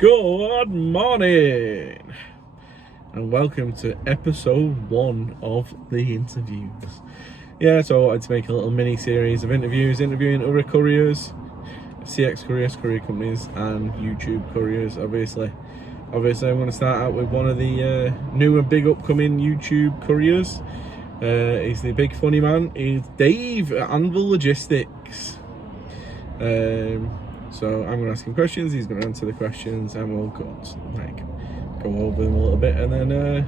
Good morning and welcome to episode 1 of the interviews. Yeah, so I wanted to make a little mini series of interviews, interviewing other couriers, CX couriers, courier companies and YouTube couriers. Obviously I'm going to start out with one of the new and big upcoming YouTube couriers. He's the big funny man. He's Dave at Anvil Logistics. So I'm going to ask him questions, he's going to answer the questions, and we'll go over them a little bit, and then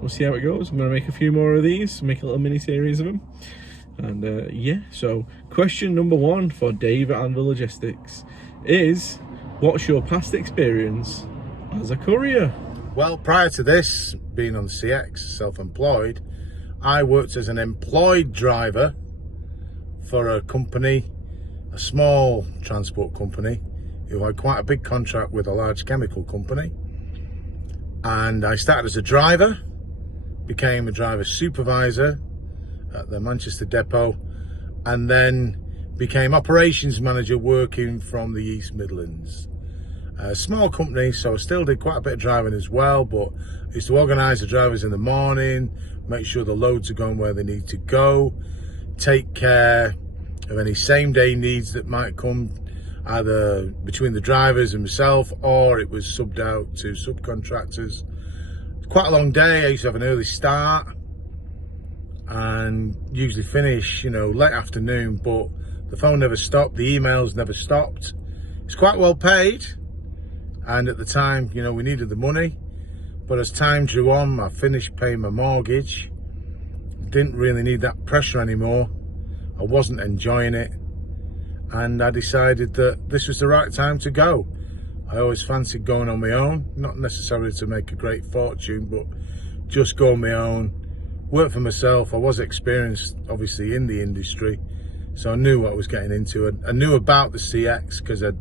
we'll see how it goes. I'm going to make a few more of these, make a little mini series of them. And yeah, so question number 1 for Dave at Anvil Logistics is, what's your past experience as a courier? Well, prior to this, being on the CX, self-employed, I worked as an employed driver for a company, a small transport company, who had quite a big contract with a large chemical company. And I started as a driver, became a driver supervisor at the Manchester depot, and then became operations manager working from the East Midlands. A small company, so I still did quite a bit of driving as well, but I used to organise the drivers in the morning, make sure the loads are going where they need to go, take care of any same day needs that might come either between the drivers and myself, or it was subbed out to subcontractors. Quite a long day. I used to have an early start and usually finish, late afternoon, but the phone never stopped, the emails never stopped. It's quite well paid, and at the time, we needed the money, but as time drew on, I finished paying my mortgage, didn't really need that pressure anymore. I wasn't enjoying it, and I decided that this was the right time to go. I always fancied going on my own, not necessarily to make a great fortune, but just go on my own, work for myself. I was experienced, obviously, in the industry, so I knew what I was getting into. I knew about the CX because I'd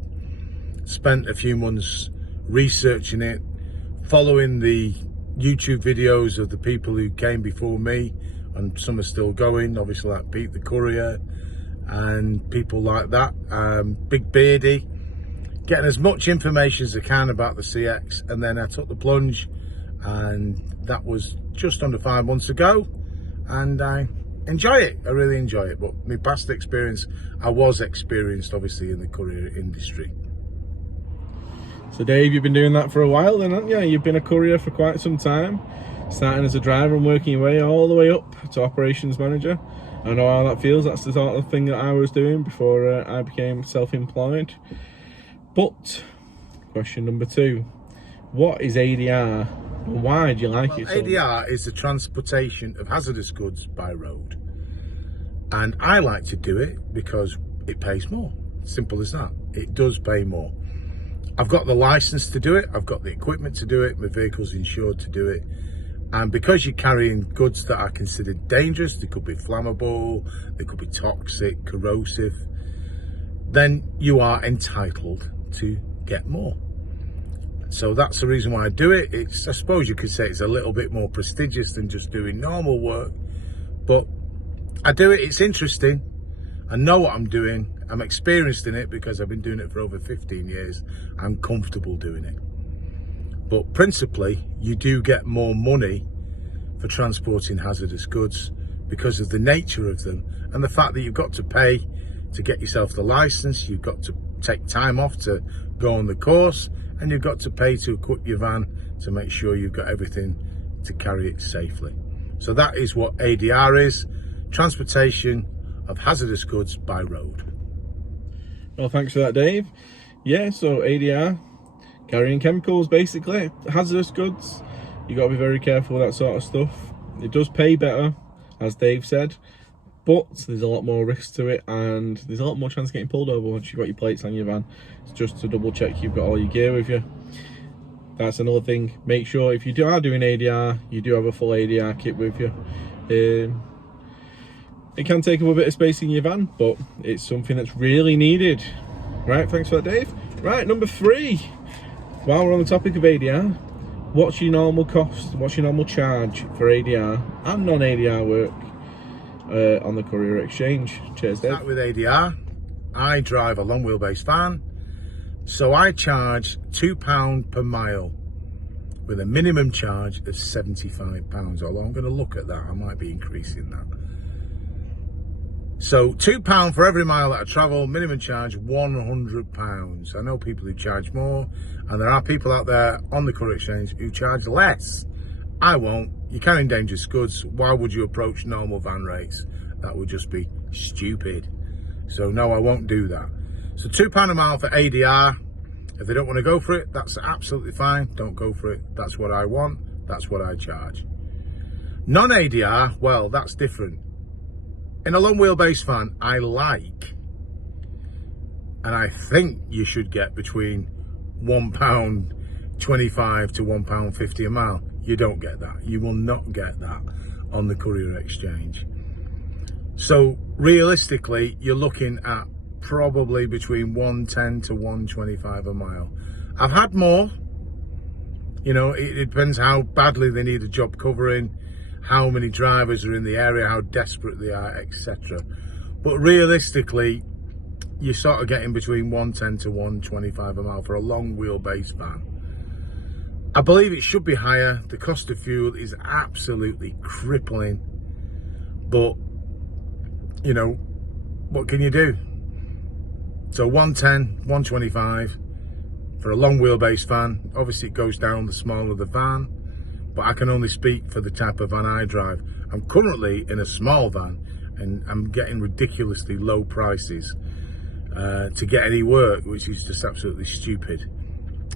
spent a few months researching it, following the YouTube videos of the people who came before me, and some are still going, obviously, like Pete the Courier and people like that, Big Beardy, getting as much information as I can about the CX. And then I took the plunge, and that was just under 5 months ago, and I enjoy it. I really enjoy it. But my past experience, I was experienced obviously in the courier industry. So Dave, you've been doing that for a while then, haven't you? You've been a courier for quite some time, starting as a driver and working your way all the way up to operations manager. I know how that feels. That's the sort of thing that I was doing before I became self-employed. But question number 2, what is ADR and why do you like it so much? ADR is the transportation of hazardous goods by road, and I like to do it because it pays more. Simple as that. It does pay more. I've got the license to do it, I've got the equipment to do it, my vehicle's insured to do it. And because you're carrying goods that are considered dangerous, they could be flammable, they could be toxic, corrosive, then you are entitled to get more. So that's the reason why I do it. I suppose you could say it's a little bit more prestigious than just doing normal work, but I do it, it's interesting. I know what I'm doing. I'm experienced in it because I've been doing it for over 15 years. I'm comfortable doing it. But principally, you do get more money for transporting hazardous goods because of the nature of them and the fact that you've got to pay to get yourself the license, you've got to take time off to go on the course, and you've got to pay to equip your van to make sure you've got everything to carry it safely. So that is what ADR is, transportation of hazardous goods by road. Well, thanks for that, Dave. Yeah, so ADR, carrying chemicals, basically, hazardous goods. You got to be very careful with that sort of stuff. It does pay better, as Dave said, but there's a lot more risk to it, and there's a lot more chance of getting pulled over once you've got your plates on your van. It's just to double check you've got all your gear with you. That's another thing. Make sure if you are doing ADR, you do have a full ADR kit with you. It can take up a bit of space in your van, but it's something that's really needed. Right, thanks for that, Dave. Right, number 3. While we're on the topic of ADR, what's your normal cost? What's your normal charge for ADR and non-ADR work on the Courier exchange? Cheers, Dave. Start with ADR. I drive a long wheelbase van. So I charge £2 per mile with a minimum charge of £75. Although I'm going to look at that, I might be increasing that. So £2 for every mile that I travel, minimum charge £100. I know people who charge more, and there are people out there on the Courier exchange who charge less. I won't. You carrying dangerous goods. Why would you approach normal van rates? That would just be stupid. So no, I won't do that. So £2 a mile for ADR. If they don't want to go for it, that's absolutely fine. Don't go for it. That's what I want. That's what I charge. Non-ADR, well, that's different. In a long wheelbase van, I like, and I think you should get between £1.25 to £1.50 a mile. You don't get that. You will not get that on the Courier exchange. So realistically, you're looking at probably between 110 to 125 a mile. I've had more. You know, it depends how badly they need a job covering, how many drivers are in the area, how desperate they are, etc. But realistically, you're sort of getting between 110 to 125 a mile for a long wheelbase van. I believe it should be higher. The cost of fuel is absolutely crippling. But, you know, what can you do? So 110, 125 for a long wheelbase van. Obviously it goes down the smaller the van, but I can only speak for the type of van I drive. I'm currently in a small van and I'm getting ridiculously low prices to get any work, which is just absolutely stupid.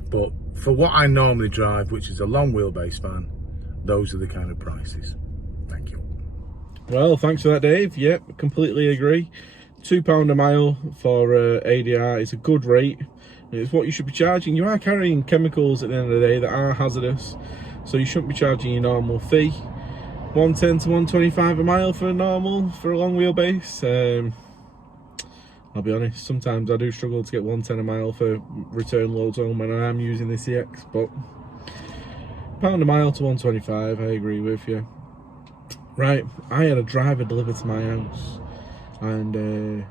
But for what I normally drive, which is a long wheelbase van, those are the kind of prices. Thank you. Well, thanks for that, Dave. Yep, completely agree. £2 a mile for ADR is a good rate. It's what you should be charging. You are carrying chemicals at the end of the day that are hazardous, so you shouldn't be charging your normal fee. 110 to 125 a mile for a long wheelbase. I'll be honest, sometimes I do struggle to get 110 a mile for return loads home when I am using the CX, but £1 a mile to 125, I agree with you. Right, I had a driver delivered to my house, and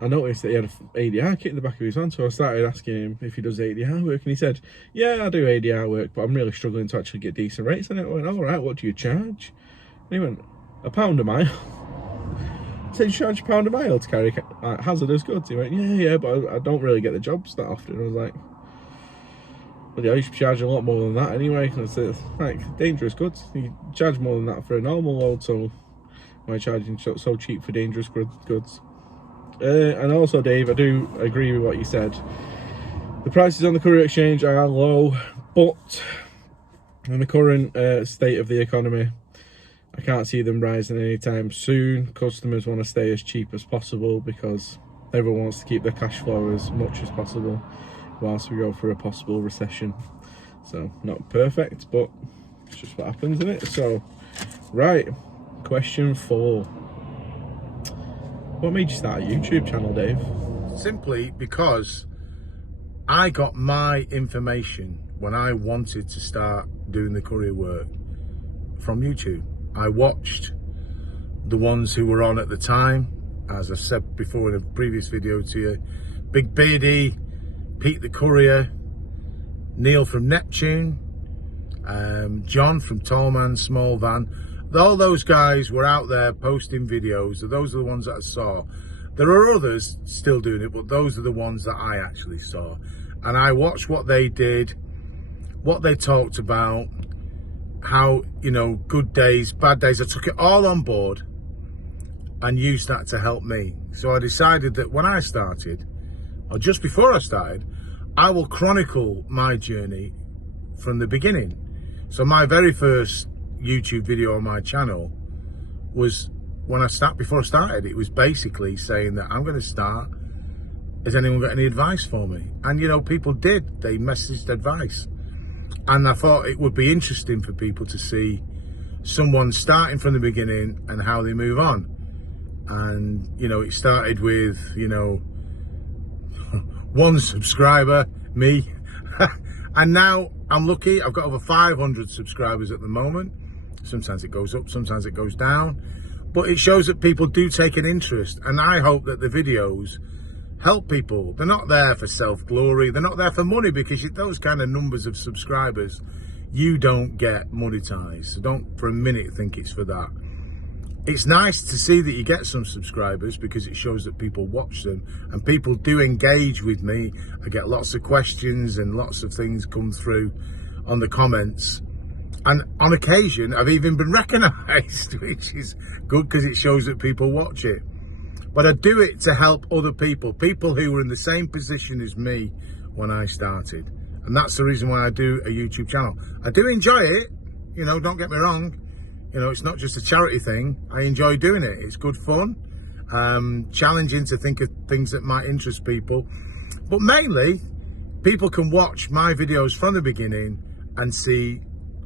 I noticed that he had an ADR kit in the back of his van, so I started asking him if he does ADR work, and he said, yeah, I do ADR work, but I'm really struggling to actually get decent rates on it. I went, all right, what do you charge? And he went, £1 a mile. I said, you charge £1 a mile to carry hazardous goods? He went, yeah, but I don't really get the jobs that often. I was like, well, yeah, you should charge a lot more than that anyway. I said, like, dangerous goods, you charge more than that for a normal load, so why charging so cheap for dangerous goods? And also, Dave, I do agree with what you said. The prices on the Courier exchange are low, but in the current state of the economy, I can't see them rising anytime soon. Customers want to stay as cheap as possible because everyone wants to keep their cash flow as much as possible whilst we go through a possible recession. So, not perfect, but it's just what happens, isn't it? So, right, question 4. What made you start a YouTube channel, Dave? Simply because I got my information when I wanted to start doing the courier work from YouTube. I watched the ones who were on at the time, as I said before in a previous video to you, Big Beardy, Pete the Courier, Neil from Neptune, John from Tallman Small Van. All those guys were out there posting videos. Those are the ones that I saw. There are others still doing it, but those are the ones that I actually saw. And I watched what they did, what they talked about, how, you know, good days, bad days. I took it all on board and used that to help me. So I decided that when I started, or just before I started, I will chronicle my journey from the beginning. So my very first YouTube video on my channel was before I started, it was basically saying that I'm going to start. Has anyone got any advice for me? And, you know, people did. They messaged advice. And I thought it would be interesting for people to see someone starting from the beginning and how they move on. And, you know, it started with, you know, 1 subscriber, me. And now I'm lucky. I've got over 500 subscribers at the moment. Sometimes it goes up, sometimes it goes down. But it shows that people do take an interest. And I hope that the videos help people. They're not there for self-glory. They're not there for money, because those kind of numbers of subscribers, you don't get monetized. So don't for a minute think it's for that. It's nice to see that you get some subscribers, because it shows that people watch them and people do engage with me. I get lots of questions and lots of things come through on the comments. And on occasion, I've even been recognised, which is good because it shows that people watch it. But I do it to help other people who were in the same position as me when I started. And that's the reason why I do a YouTube channel. I do enjoy it, you know, don't get me wrong. You know, it's not just a charity thing. I enjoy doing it. It's good fun, challenging to think of things that might interest people. But mainly, people can watch my videos from the beginning and see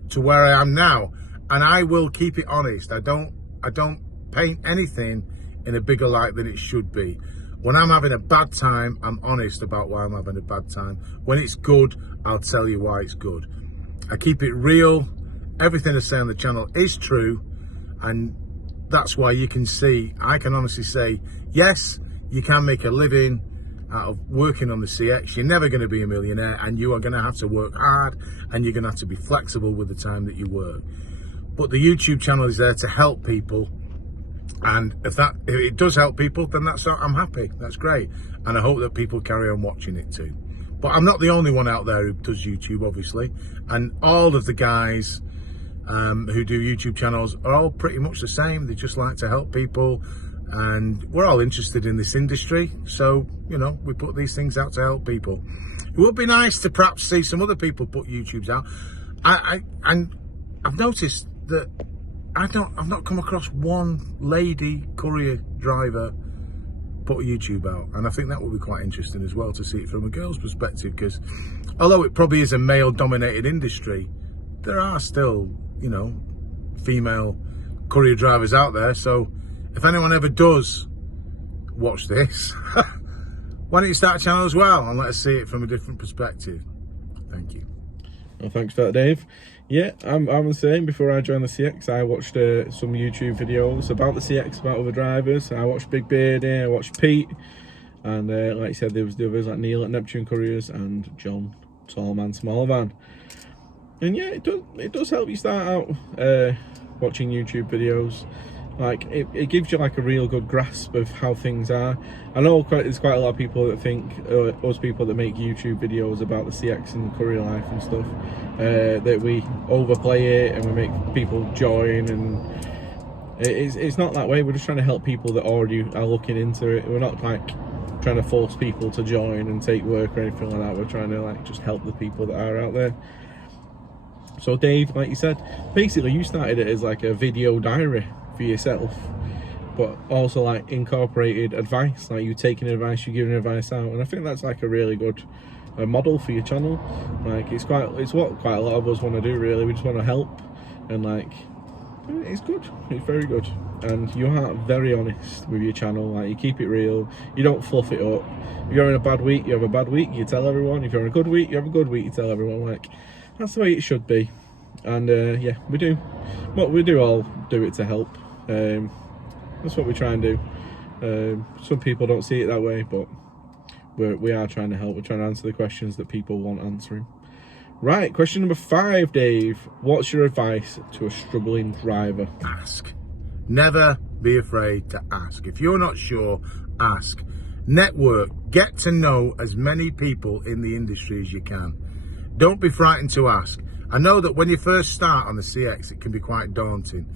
to where I am now. And I will keep it honest. I don't paint anything in a bigger light than it should be. When I'm having a bad time, I'm honest about why I'm having a bad time. When it's good, I'll tell you why it's good. I keep it real. Everything I say on the channel is true, and that's why you can see, I can honestly say, yes, you can make a living out of working on the CX. You're never going to be a millionaire, and you are going to have to work hard, and you're going to have to be flexible with the time that you work. But the YouTube channel is there to help people, and if it does help people, then I'm happy. That's great, and I hope that people carry on watching it too. But I'm not the only one out there who does YouTube, obviously, and all of the guys who do YouTube channels are all pretty much the same. They just like to help people, and we're all interested in this industry, so you know, we put these things out to help people. It would be nice to perhaps see some other people put YouTubes out. And I've noticed that I've not come across one lady courier driver put a YouTube out, and I think that would be quite interesting as well to see it from a girl's perspective, because although it probably is a male dominated industry, there are still, you know, female courier drivers out there. So if anyone ever does watch this, why don't you start a channel as well and let us see it from a different perspective. Thank you. Well, thanks for that, Dave. Yeah, I'm the same. Before I joined the CX, I watched some YouTube videos about the CX, about other drivers. I watched Big Beardy, I watched Pete, and like I said, there was the others like Neil at Neptune Couriers and John, Tall Man, Small Van. And yeah, it does help you start out watching YouTube videos. Like it gives you like a real good grasp of how things are. I know there's quite a lot of people that think, us people that make YouTube videos about the CX and courier life and stuff, that we overplay it and we make people join, and it's not that way. We're just trying to help people that already are looking into it. We're not like trying to force people to join and take work or anything like that. We're trying to like just help the people that are out there. So Dave, like you said, basically you started it as like a video diary for yourself, but also like incorporated advice, like you taking advice, you giving advice out, and I think that's like a really good model for your channel. Like it's what quite a lot of us want to do, really. We just want to help, and like it's good, it's very good, and you are very honest with your channel. Like you keep it real, you don't fluff it up. If you're in a bad week, you have a bad week, you tell everyone. If you're in a good week, you have a good week, you tell everyone. Like that's the way it should be. And yeah, we do all do it to help. That's what we try and do. Some people don't see it that way, but we are trying to help. We're trying to answer the questions that people want answering. Right, question number 5, Dave. What's your advice to a struggling driver? Ask. Never be afraid to ask. If you're not sure, ask. Network. Get to know as many people in the industry as you can. Don't be frightened to ask. I know that when you first start on the CX, it can be quite daunting.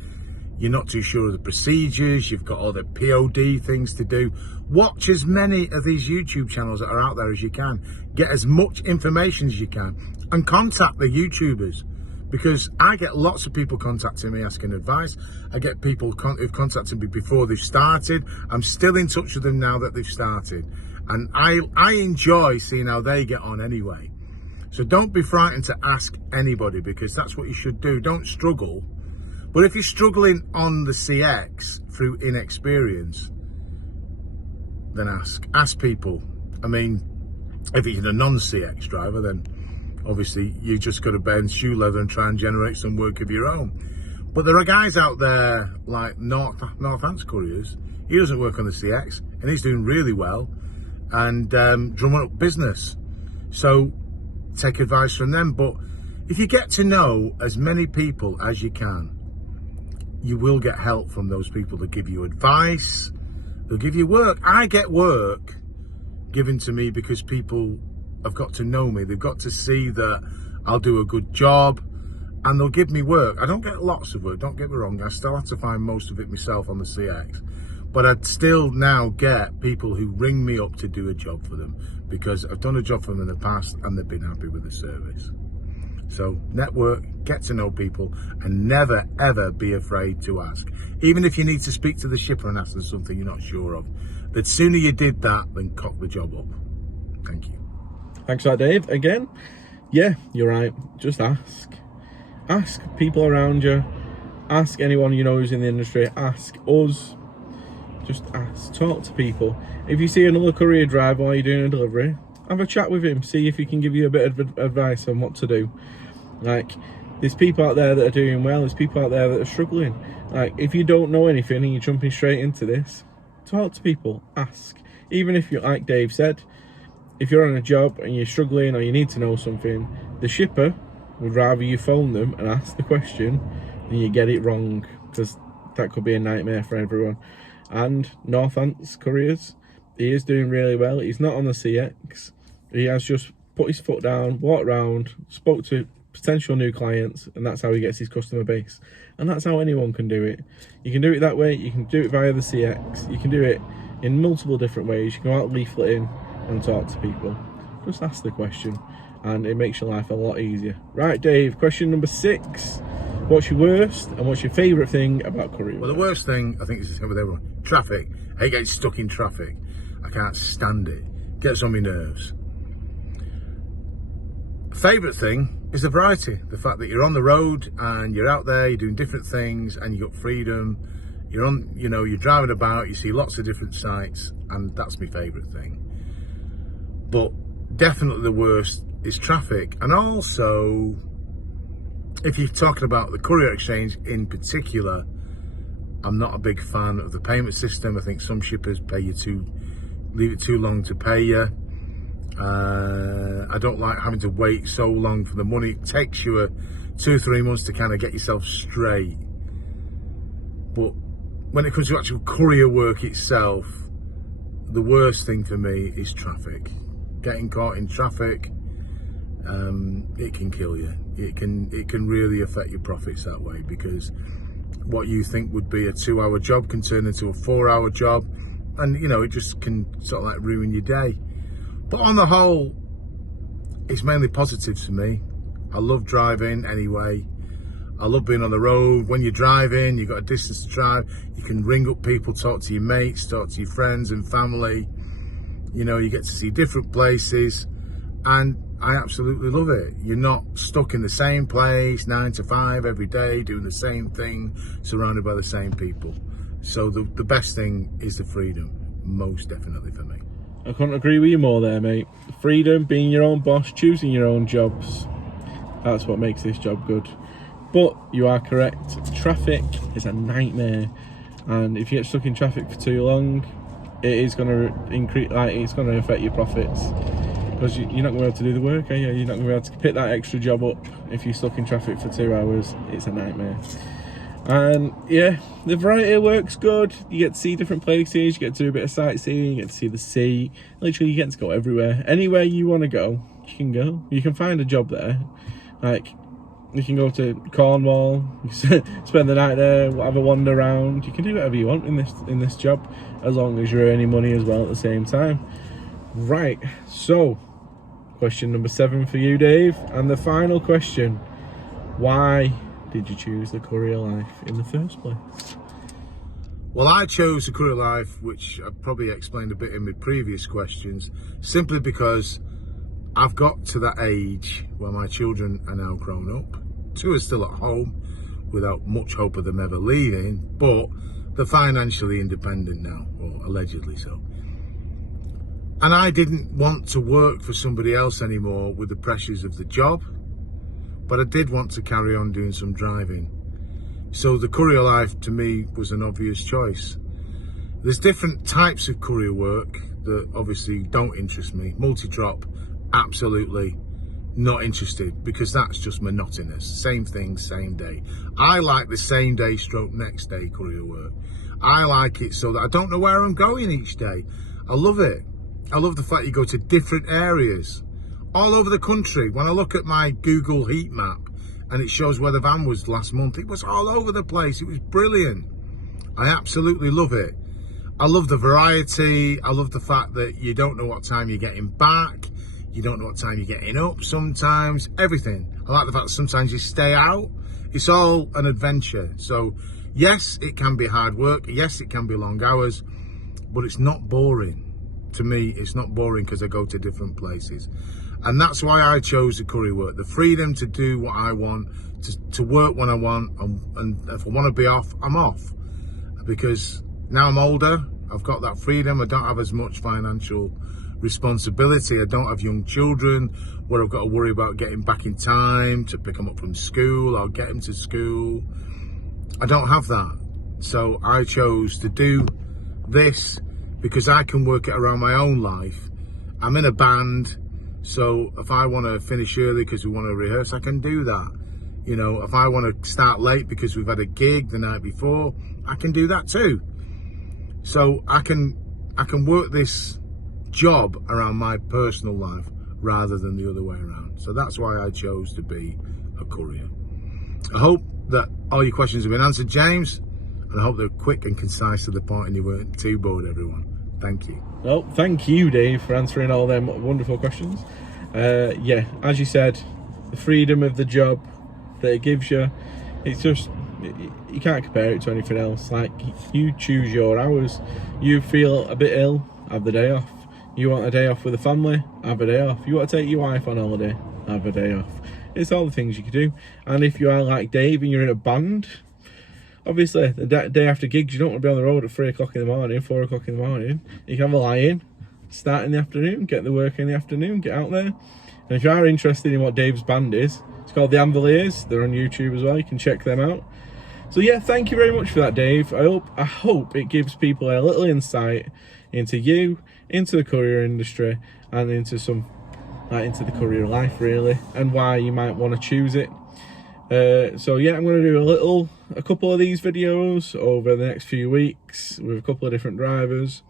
You're not too sure of the procedures, you've got all the POD things to do. Watch as many of these YouTube channels that are out there as you can. Get as much information as you can, and contact the YouTubers, because I get lots of people contacting me asking advice. I get people who've contacted me before they've started. I'm still in touch with them now that they've started, and I enjoy seeing how they get on anyway. So don't be frightened to ask anybody, because that's what you should do. Don't struggle. But if you're struggling on the CX through inexperience, then ask. Ask people. I mean, if you're a non-CX driver, then obviously you just got to bend shoe leather and try and generate some work of your own. But there are guys out there like Northants Couriers. He doesn't work on the CX, and he's doing really well. and drumming up business. So take advice from them. But if you get to know as many people as you can, you will get help from those people that give you advice. They'll give you work. I get work given to me because people have got to know me. They've got to see that I'll do a good job, and they'll give me work. I don't get lots of work, don't get me wrong. I still have to find most of it myself on the CX. But I still now get people who ring me up to do a job for them because I've done a job for them in the past and they've been happy with the service. So network, get to know people, and never ever be afraid to ask. Even if you need to speak to the shipper and ask them something you're not sure of, the sooner you did that, then cock the job up. Thank you. Thanks for that, Dave. Again, yeah, you're right. Just ask. Ask people around you. Ask anyone you know who's in the industry. Ask us. Just ask. Talk to people. If you see another courier driver while you're doing a delivery, have a chat with him. See if he can give you a bit of advice on what to do. Like, there's people out there that are doing well. There's people out there that are struggling. Like, if you don't know anything and you're jumping straight into this, talk to people. Ask. Even if you're, like Dave said, if you're on a job and you're struggling or you need to know something, the shipper would rather you phone them and ask the question than you get it wrong, because that could be a nightmare for everyone. And no offense, Couriers, he is doing really well. He's not on the CX. He has just put his foot down, walked around, spoke to potential new clients, and that's how he gets his customer base. And that's how anyone can do it. You can do it that way. You can do it via the CX. You can do it in multiple different ways. You can go out leafleting and talk to people. Just ask the question, and it makes your life a lot easier. Right, Dave, question number 6. What's your worst and what's your favourite thing about Courier? Well, the worst thing, I think, is the same with everyone. Traffic. I get stuck in traffic. I can't stand it. Gets on my nerves. Favourite thing is the variety. The fact that you're on the road and you're out there, you're doing different things, and you've got freedom. You're on, you're driving about, you see lots of different sites, and that's my favourite thing. But definitely the worst is traffic. And also, if you're talking about the courier exchange in particular, I'm not a big fan of the payment system. I think some shippers leave it too long to pay you. I don't like having to wait so long for the money. It takes you 2 or 3 months to kind of get yourself straight. But when it comes to actual courier work itself, the worst thing for me is traffic. Getting caught in traffic, it can kill you. It can really affect your profits that way, because what you think would be a 2-hour job can turn into a 4-hour job, and it just can sort of like ruin your day. But on the whole, it's mainly positives for me. I love driving anyway. I love being on the road. When you're driving, you've got a distance to drive. You can ring up people, talk to your mates, talk to your friends and family. You get to see different places, and I absolutely love it. You're not stuck in the same place 9 to 5 every day, doing the same thing, surrounded by the same people. So the best thing is the freedom, most definitely for me. I couldn't agree with you more there, mate. Freedom, being your own boss, choosing your own jobs. That's what makes this job good. But you are correct. Traffic is a nightmare, and if you get stuck in traffic for too long, it is going to increase. It's going to affect your profits, because you're not going to be able to do the work, are you? You're not going to be able to pick that extra job up if you're stuck in traffic for 2 hours. It's a nightmare. And yeah, the variety of work's good. You get to see different places, you get to do a bit of sightseeing, you get to see the sea. Literally, you get to go everywhere. Anywhere you want to go, you can go. You can find a job there. Like, you can go to Cornwall, you can spend the night there, have a wander around. You can do whatever you want in this job, as long as you're earning money as well at the same time. Right, so question number 7 for you, Dave, and the final question: why did you choose the courier life in the first place? Well, I chose the courier life, which I probably explained a bit in my previous questions, simply because I've got to that age where my children are now grown up. 2 are still at home without much hope of them ever leaving, but they're financially independent now, or allegedly so. And I didn't want to work for somebody else anymore with the pressures of the job, but I did want to carry on doing some driving. So the courier life to me was an obvious choice. There's different types of courier work. that obviously don't interest me. Multi-drop, absolutely not interested, because that's just monotonous. Same thing, same day. I like the same day stroke next day courier work. I like it so that I don't know where I'm going each day. I love it. I love the fact you go to different areas all over the country. When I look at my Google heat map and it shows where the van was last month, it was all over the place. It was brilliant. I absolutely love it. I love the variety. I love the fact that you don't know what time you're getting back. You don't know what time you're getting up sometimes. Everything. I like the fact that sometimes you stay out. It's all an adventure. So yes, it can be hard work. Yes, it can be long hours, but it's not boring. To me, it's not boring because I go to different places. And that's why I chose the courier work. The freedom to do what I want, to work when I want, and if I want to be off, I'm off. Because now I'm older, I've got that freedom. I don't have as much financial responsibility. I don't have young children where I've got to worry about getting back in time to pick them up from school or get them to school. I don't have that. So I chose to do this because I can work it around my own life. I'm in a band, so if I want to finish early because we want to rehearse, I can do that. You know, if I want to start late because we've had a gig the night before, I can do that too. So I can work this job around my personal life rather than the other way around. So that's why I chose to be a courier. I hope that all your questions have been answered, James, and I hope they're quick and concise to the point and you weren't too bored, everyone. Thank you. Well, thank you, Dave, for answering all them wonderful questions. Yeah, as you said, the freedom of the job that it gives you, it's just, you can't compare it to anything else. Like, you choose your hours. You feel a bit ill, have the day off. You want a day off with the family, have a day off. You want to take your wife on holiday, have a day off. It's all the things you can do. And if you are like Dave and you're in a band, obviously the day after gigs, you don't want to be on the road at 3 o'clock in the morning, 4 o'clock in the morning. You can have a lie-in, start in the afternoon, get the work in the afternoon, get out there. And if you are interested in what Dave's band is, it's called the Anviliers. They're on YouTube as well. You can check them out. So yeah, thank you very much for that, Dave. I hope it gives people a little insight into you, into the courier industry, and into into the courier life really, and why you might want to choose it. So yeah, I'm going to do a couple of these videos over the next few weeks with a couple of different drivers,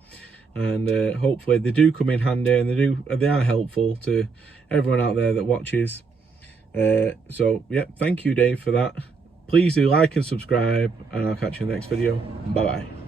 and hopefully they do come in handy and they are helpful to everyone out there that watches. So yeah, thank you, Dave, for that. Please do like and subscribe, and I'll catch you in the next video. Bye bye.